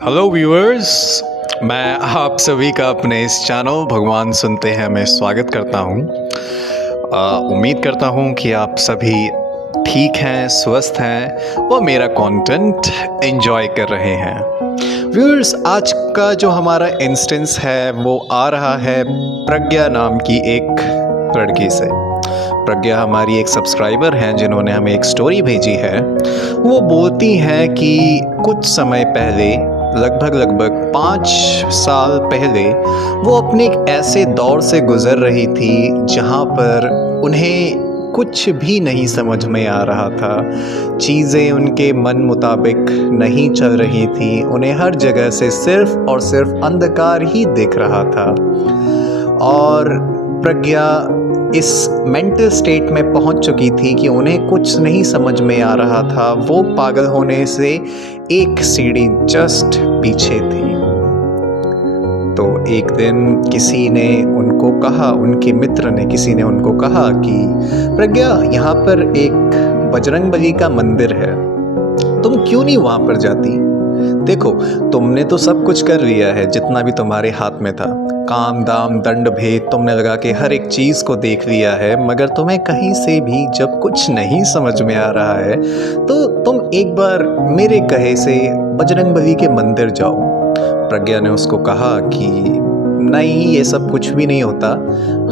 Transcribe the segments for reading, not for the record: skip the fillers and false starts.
Hello viewers. मैं आप सभी का अपने इस चैनल भगवान सुनते हैं मैं स्वागत करता हूं। उम्मीद करता हूं कि आप सभी ठीक हैं, स्वस्थ हैं व मेरा कंटेंट एंजॉय कर रहे हैं। व्यूअर्स, आज का जो हमारा इंस्टेंस है वो आ रहा है प्रज्ञा नाम की एक लड़की से। प्रज्ञा हमारी एक सब्सक्राइबर हैं जिन्होंने हमें एक स्टोरी भेजी है। वो बोलती हैं कि कुछ समय पहले लगभग 5 साल पहले वो अपने एक ऐसे दौर से गुज़र रही थी जहाँ पर उन्हें कुछ भी नहीं समझ में आ रहा था। चीज़ें उनके मन मुताबिक नहीं चल रही थी। उन्हें हर जगह से सिर्फ़ और सिर्फ अंधकार ही दिख रहा था। और प्रज्ञा इस मेंटल स्टेट में पहुंच चुकी थी कि उन्हें कुछ नहीं समझ में आ रहा था। वो पागल होने से एक सीढ़ी जस्ट पीछे थी। तो एक दिन किसी ने उनको कहा, उनके मित्र ने किसी ने उनको कहा कि प्रज्ञा, यहाँ पर एक बजरंगबली का मंदिर है, तुम क्यों नहीं वहाँ पर जाती? देखो, तुमने तो सब कुछ कर लिया है जितना भी तुम्हारे हाथ में था। काम दाम दंड भेद तुमने लगा के हर एक चीज़ को देख लिया है, मगर तुम्हें कहीं से भी जब कुछ नहीं समझ में आ रहा है तो तुम एक बार मेरे कहे से बजरंगबली के मंदिर जाओ। प्रज्ञा ने उसको कहा कि नहीं, ये सब कुछ भी नहीं होता।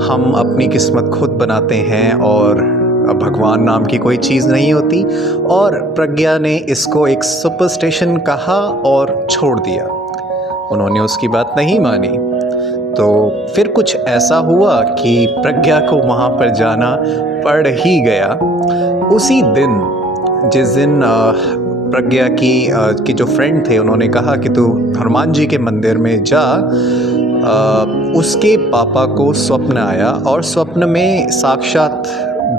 हम अपनी किस्मत खुद बनाते हैं और भगवान नाम की कोई चीज़ नहीं होती। और प्रज्ञा ने इसको एक सुपरस्टिशन कहा और छोड़ दिया। उन्होंने उसकी बात नहीं मानी। तो फिर कुछ ऐसा हुआ कि प्रज्ञा को वहाँ पर जाना पड़ ही गया। उसी दिन, जिस दिन प्रज्ञा की जो फ्रेंड थे उन्होंने कहा कि तू हनुमान जी के मंदिर में जा, उसके पापा को स्वप्न आया और स्वप्न में साक्षात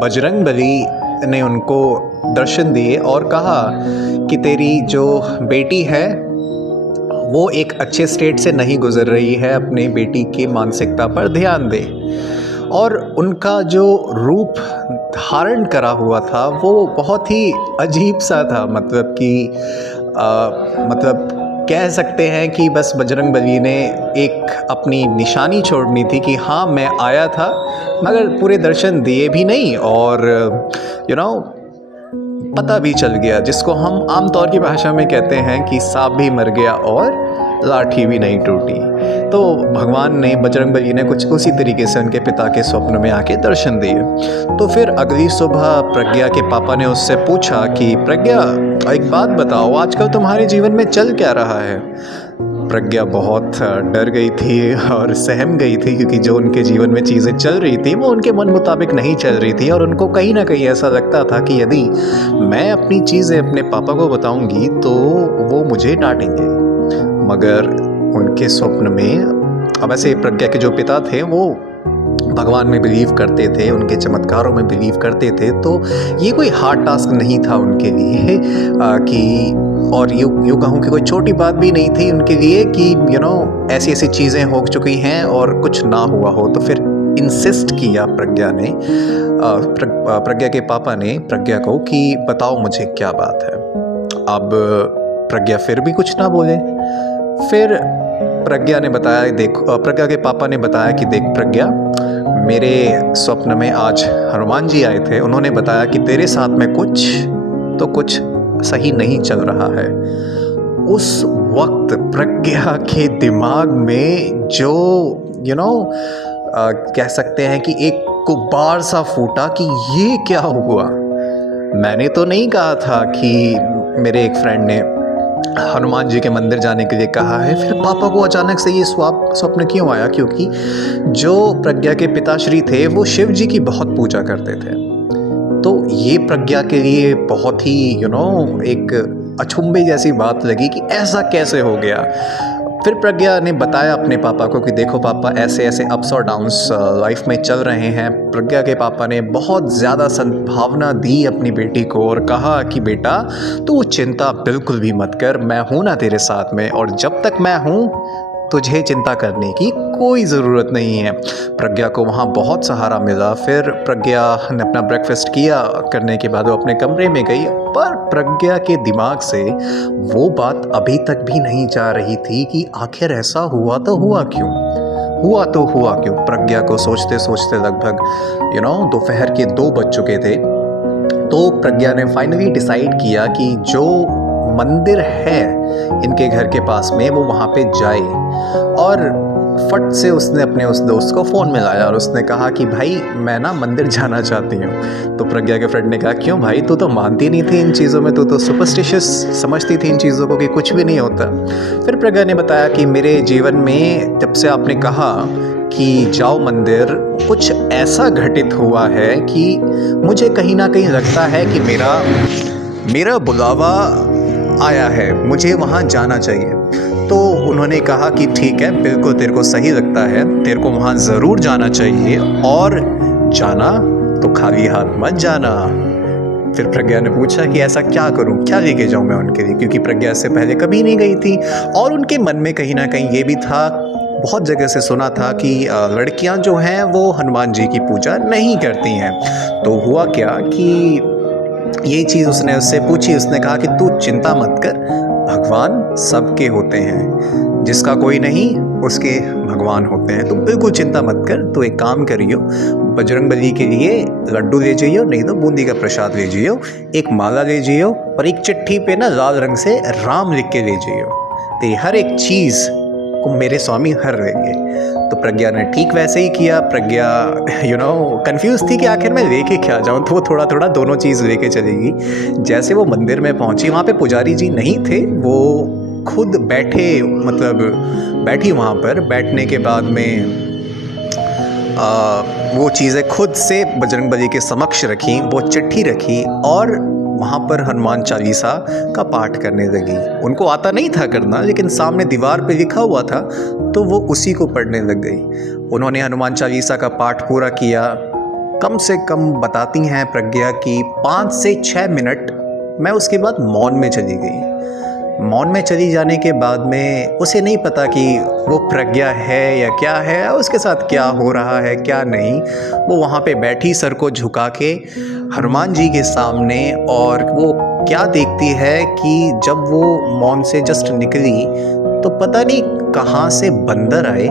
बजरंगबली ने उनको दर्शन दिए और कहा कि तेरी जो बेटी है वो एक अच्छे स्टेट से नहीं गुजर रही है, अपने बेटी की मानसिकता पर ध्यान दे। और उनका जो रूप धारण करा हुआ था वो बहुत ही अजीब सा था। मतलब कि मतलब कह सकते हैं कि बस बजरंगबली ने एक अपनी निशानी छोड़नी थी कि हाँ, मैं आया था, मगर पूरे दर्शन दिए भी नहीं और पता भी चल गया, जिसको हम आमतौर की भाषा में कहते हैं कि सांप भी मर गया और लाठी भी नहीं टूटी। तो भगवान ने, बजरंगबली ने कुछ उसी तरीके से उनके पिता के स्वप्न में आके दर्शन दिए। तो फिर अगली सुबह प्रज्ञा के पापा ने उससे पूछा कि प्रज्ञा, एक बात बताओ, आजकल तुम्हारे जीवन में चल क्या रहा है? प्रज्ञा बहुत डर गई थी और सहम गई थी, क्योंकि जो उनके जीवन में चीज़ें चल रही थी वो उनके मन मुताबिक नहीं चल रही थी। और उनको कहीं ना कहीं ऐसा लगता था कि यदि मैं अपनी चीज़ें अपने पापा को बताऊंगी तो वो मुझे डांटेंगे। मगर उनके स्वप्न में, अब ऐसे प्रज्ञा के जो पिता थे वो भगवान में बिलीव करते थे, उनके चमत्कारों में बिलीव करते थे। तो ये कोई हार्ड टास्क नहीं था उनके लिए कि, और यूँ कहूँ कि कोई छोटी बात भी नहीं थी उनके लिए कि ऐसी ऐसी चीज़ें हो चुकी हैं और कुछ ना हुआ हो। तो फिर इंसिस्ट किया प्रज्ञा ने, प्रज्ञा के पापा ने प्रज्ञा को कि बताओ मुझे क्या बात है। अब प्रज्ञा फिर भी कुछ ना बोले। फिर प्रज्ञा ने बताया, देखो, प्रज्ञा के पापा ने बताया कि देख प्रज्ञा, मेरे स्वप्न में आज हनुमान जी आए थे। उन्होंने बताया कि तेरे साथ में कुछ सही नहीं चल रहा है। उस वक्त प्रज्ञा के दिमाग में जो कह सकते हैं कि एक गुब्बार सा फूटा कि ये क्या हुआ। मैंने तो नहीं कहा था कि मेरे एक फ्रेंड ने हनुमान जी के मंदिर जाने के लिए कहा है। फिर पापा को अचानक से ये स्वप्न क्यों आया? क्योंकि जो प्रज्ञा के पिताश्री थे वो शिव जी की बहुत पूजा करते थे। तो ये प्रज्ञा के लिए बहुत ही एक अचंभे जैसी बात लगी कि ऐसा कैसे हो गया। फिर प्रज्ञा ने बताया अपने पापा को कि देखो पापा, ऐसे ऐसे अप्स और डाउन्स लाइफ में चल रहे हैं। प्रज्ञा के पापा ने बहुत ज़्यादा संभावना दी अपनी बेटी को और कहा कि बेटा, तू चिंता बिल्कुल भी मत कर, मैं हूँ ना तेरे साथ में, और जब तक मैं हूँ तुझे चिंता करने की कोई ज़रूरत नहीं है। प्रज्ञा को वहाँ बहुत सहारा मिला। फिर प्रज्ञा ने अपना ब्रेकफास्ट किया, करने के बाद वो अपने कमरे में गई, पर प्रज्ञा के दिमाग से वो बात अभी तक भी नहीं जा रही थी कि आखिर ऐसा हुआ तो हुआ क्यों, हुआ तो हुआ क्यों। प्रज्ञा को सोचते सोचते लगभग दोपहर के 2 बज चुके थे। तो प्रज्ञा ने फाइनली डिसाइड किया कि जो मंदिर है इनके घर के पास में वो वहाँ पे जाए, और फट से उसने अपने उस दोस्त को फ़ोन मिलाया और उसने कहा कि भाई मैं ना मंदिर जाना चाहती हूँ। तो प्रज्ञा के फ्रेंड ने कहा क्यों भाई, तू तो मानती नहीं थी इन चीज़ों में, तू तो सुपरस्टिशियस समझती थी इन चीज़ों को कि कुछ भी नहीं होता। फिर प्रज्ञा ने बताया कि मेरे जीवन में जब से आपने कहा कि जाओ मंदिर, कुछ ऐसा घटित हुआ है कि मुझे कहीं ना कहीं लगता है कि मेरा बुलावा आया है, मुझे वहाँ जाना चाहिए। तो उन्होंने कहा कि ठीक है, बिल्कुल तेरे को सही लगता है, तेरे को वहाँ ज़रूर जाना चाहिए, और जाना तो खाली हाथ मत जाना। फिर प्रज्ञा ने पूछा कि ऐसा क्या करूं, क्या लेके जाऊं मैं उनके लिए, क्योंकि प्रज्ञा से पहले कभी नहीं गई थी और उनके मन में कहीं ना कहीं ये भी था, बहुत जगह से सुना था कि लड़कियां जो हैं वो हनुमान जी की पूजा नहीं करती हैं। तो हुआ क्या कि ये चीज़ उसने उससे पूछी। उसने कहा कि तू चिंता मत कर, भगवान सबके होते हैं, जिसका कोई नहीं उसके भगवान होते हैं, तो बिल्कुल चिंता मत कर। तो एक काम करियो, बजरंगबली के लिए लड्डू ले जाइयो, नहीं तो बूंदी का प्रसाद ले जाइयो, एक माला ले जाइयो, और एक चिट्ठी पे ना लाल रंग से राम लिख के ले जाइयो, तो हर एक चीज़ को मेरे स्वामी हर लेंगे। तो प्रज्ञा ने ठीक वैसे ही किया। प्रज्ञा कंफ्यूज थी कि आखिर मैं लेके क्या जाऊँ, तो वो थोड़ा थोड़ा दोनों चीज़ लेके चलेगी। जैसे वो मंदिर में पहुंची, वहाँ पे पुजारी जी नहीं थे, वो खुद बैठी वहाँ पर। बैठने के बाद में वो चीज़ें खुद से बजरंगबली के समक्ष रखी, वो चिट्ठी रखी और वहाँ पर हनुमान चालीसा का पाठ करने लगी। उनको आता नहीं था करना, लेकिन सामने दीवार पे लिखा हुआ था तो वो उसी को पढ़ने लग गई। उन्होंने हनुमान चालीसा का पाठ पूरा किया। कम से कम बताती हैं प्रज्ञा की 5 से 6 मिनट मैं उसके बाद मौन में चली गई। मौन में चली जाने के बाद में उसे नहीं पता कि वो प्रज्ञा है या क्या है, उसके साथ क्या हो रहा है क्या नहीं। वो वहाँ पे बैठी सर को झुका के हनुमान जी के सामने, और वो क्या देखती है कि जब वो मौन से जस्ट निकली तो पता नहीं कहाँ से बंदर आए।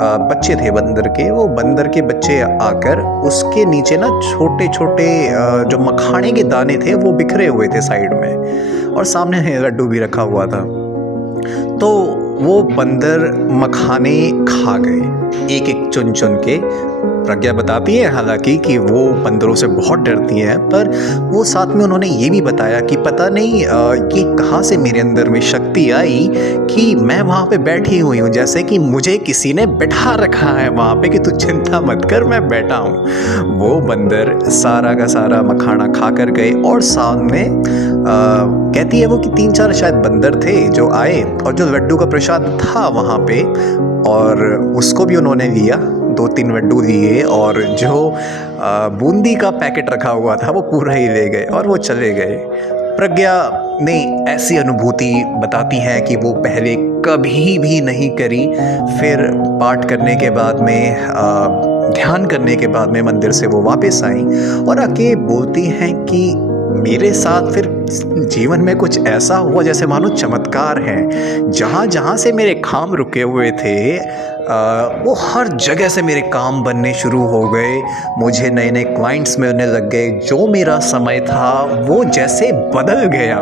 बच्चे थे बंदर के, वो बंदर के बच्चे आकर उसके नीचे ना छोटे छोटे जो मखाने के दाने थे वो बिखरे हुए थे साइड में, और सामने लड्डू भी रखा हुआ था। तो वो बंदर मखाने खा गए एक एक चुन चुन के। प्रज्ञा बताती है हालांकि कि वो बंदरों से बहुत डरती हैं, पर वो साथ में उन्होंने ये भी बताया कि पता नहीं कि कहाँ से मेरे अंदर में शक्ति आई कि मैं वहाँ पे बैठी हुई हूँ, जैसे कि मुझे किसी ने बैठा रखा है वहाँ पे कि तू चिंता मत कर, मैं बैठा हूँ। वो बंदर सारा का सारा मखाना खा कर गए, और सामने कहती है वो कि 3-4 शायद बंदर थे जो आए, और जो लड्डू का प्रसाद था वहाँ पे, और उसको भी उन्होंने लिया, 2-3 लड्डू लिए, और जो बूंदी का पैकेट रखा हुआ था वो पूरा ही ले गए और वो चले गए। प्रज्ञा ने ऐसी अनुभूति बताती हैं कि वो पहले कभी भी नहीं करी। फिर पाठ करने के बाद में ध्यान करने के बाद में मंदिर से वो वापस आई और आके बोलती हैं कि मेरे साथ फिर जीवन में कुछ ऐसा हुआ जैसे मानो चमत्कार है। जहाँ जहाँ से मेरे काम रुके हुए थे वो हर जगह से मेरे काम बनने शुरू हो गए, मुझे नए नए क्लाइंट्स मिलने लग गए। जो मेरा समय था वो जैसे बदल गया,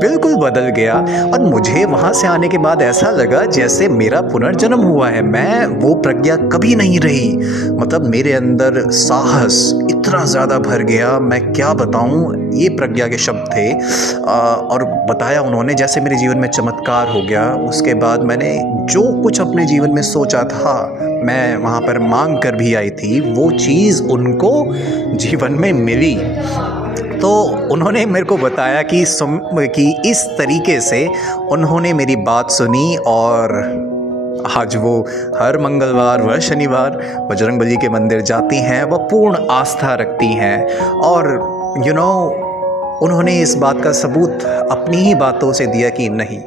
बिल्कुल बदल गया, और मुझे वहाँ से आने के बाद ऐसा लगा जैसे मेरा पुनर्जन्म हुआ है। मैं वो प्रज्ञा कभी नहीं रही, मतलब मेरे अंदर साहस इतना ज़्यादा भर गया, मैं क्या बताऊँ, ये प्रज्ञा के शब्द थे। और बताया उन्होंने जैसे मेरे जीवन में चमत्कार हो गया। उसके बाद मैंने जो कुछ अपने जीवन में सोचा था, मैं वहाँ पर मांग कर भी आई थी, वो चीज़ उनको जीवन में मिली। तो उन्होंने मेरे को बताया कि इस तरीके से उन्होंने मेरी बात सुनी, और आज वो हर मंगलवार व शनिवार बजरंगबली के मंदिर जाती हैं, वह पूर्ण आस्था रखती हैं। और उन्होंने इस बात का सबूत अपनी ही बातों से दिया कि नहीं,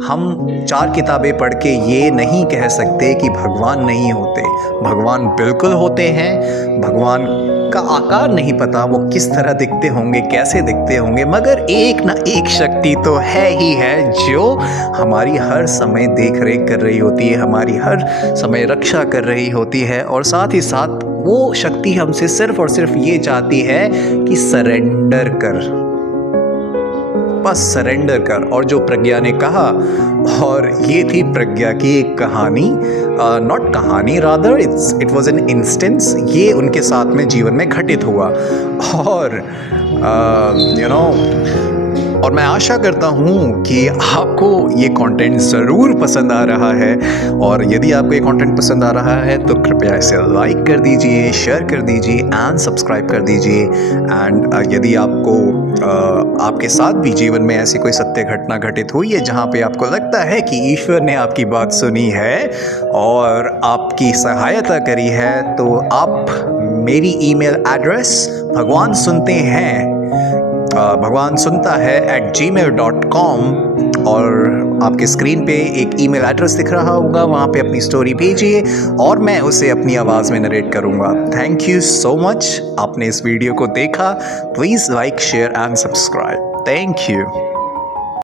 हम 4 किताबें पढ़ के ये नहीं कह सकते कि भगवान नहीं होते। भगवान बिल्कुल होते हैं। भगवान का आकार नहीं पता वो किस तरह दिखते होंगे, कैसे दिखते होंगे, मगर एक ना एक शक्ति तो है ही है जो हमारी हर समय देख रेख कर रही होती है, हमारी हर समय रक्षा कर रही होती है। और साथ ही साथ वो शक्ति हमसे सिर्फ और सिर्फ ये चाहती है कि सरेंडर कर, बस सरेंडर कर। और जो प्रज्ञा ने कहा, और ये थी प्रज्ञा की एक कहानी, नॉट कहानी, rather it was an instance. ये उनके साथ में जीवन में घटित हुआ। और और मैं आशा करता हूँ कि आपको ये कंटेंट ज़रूर पसंद आ रहा है। और यदि आपको ये कंटेंट पसंद आ रहा है तो कृपया इसे लाइक कर दीजिए, शेयर कर दीजिए एंड सब्सक्राइब कर दीजिए। एंड यदि आपको आपके साथ भी जीवन में ऐसी कोई सत्य घटना घटित हुई है जहाँ पे आपको लगता है कि ईश्वर ने आपकी बात सुनी है और आपकी सहायता करी है, तो आप मेरी ईमेल एड्रेस भगवान सुनते हैं भगवान सुनता है @gmail.com, और आपके स्क्रीन पे एक ईमेल एड्रेस दिख रहा होगा, वहाँ पे अपनी स्टोरी भेजिए और मैं उसे अपनी आवाज़ में नरेट करूँगा। थैंक यू सो मच, आपने इस वीडियो को देखा। Please like, share and subscribe. Thank you.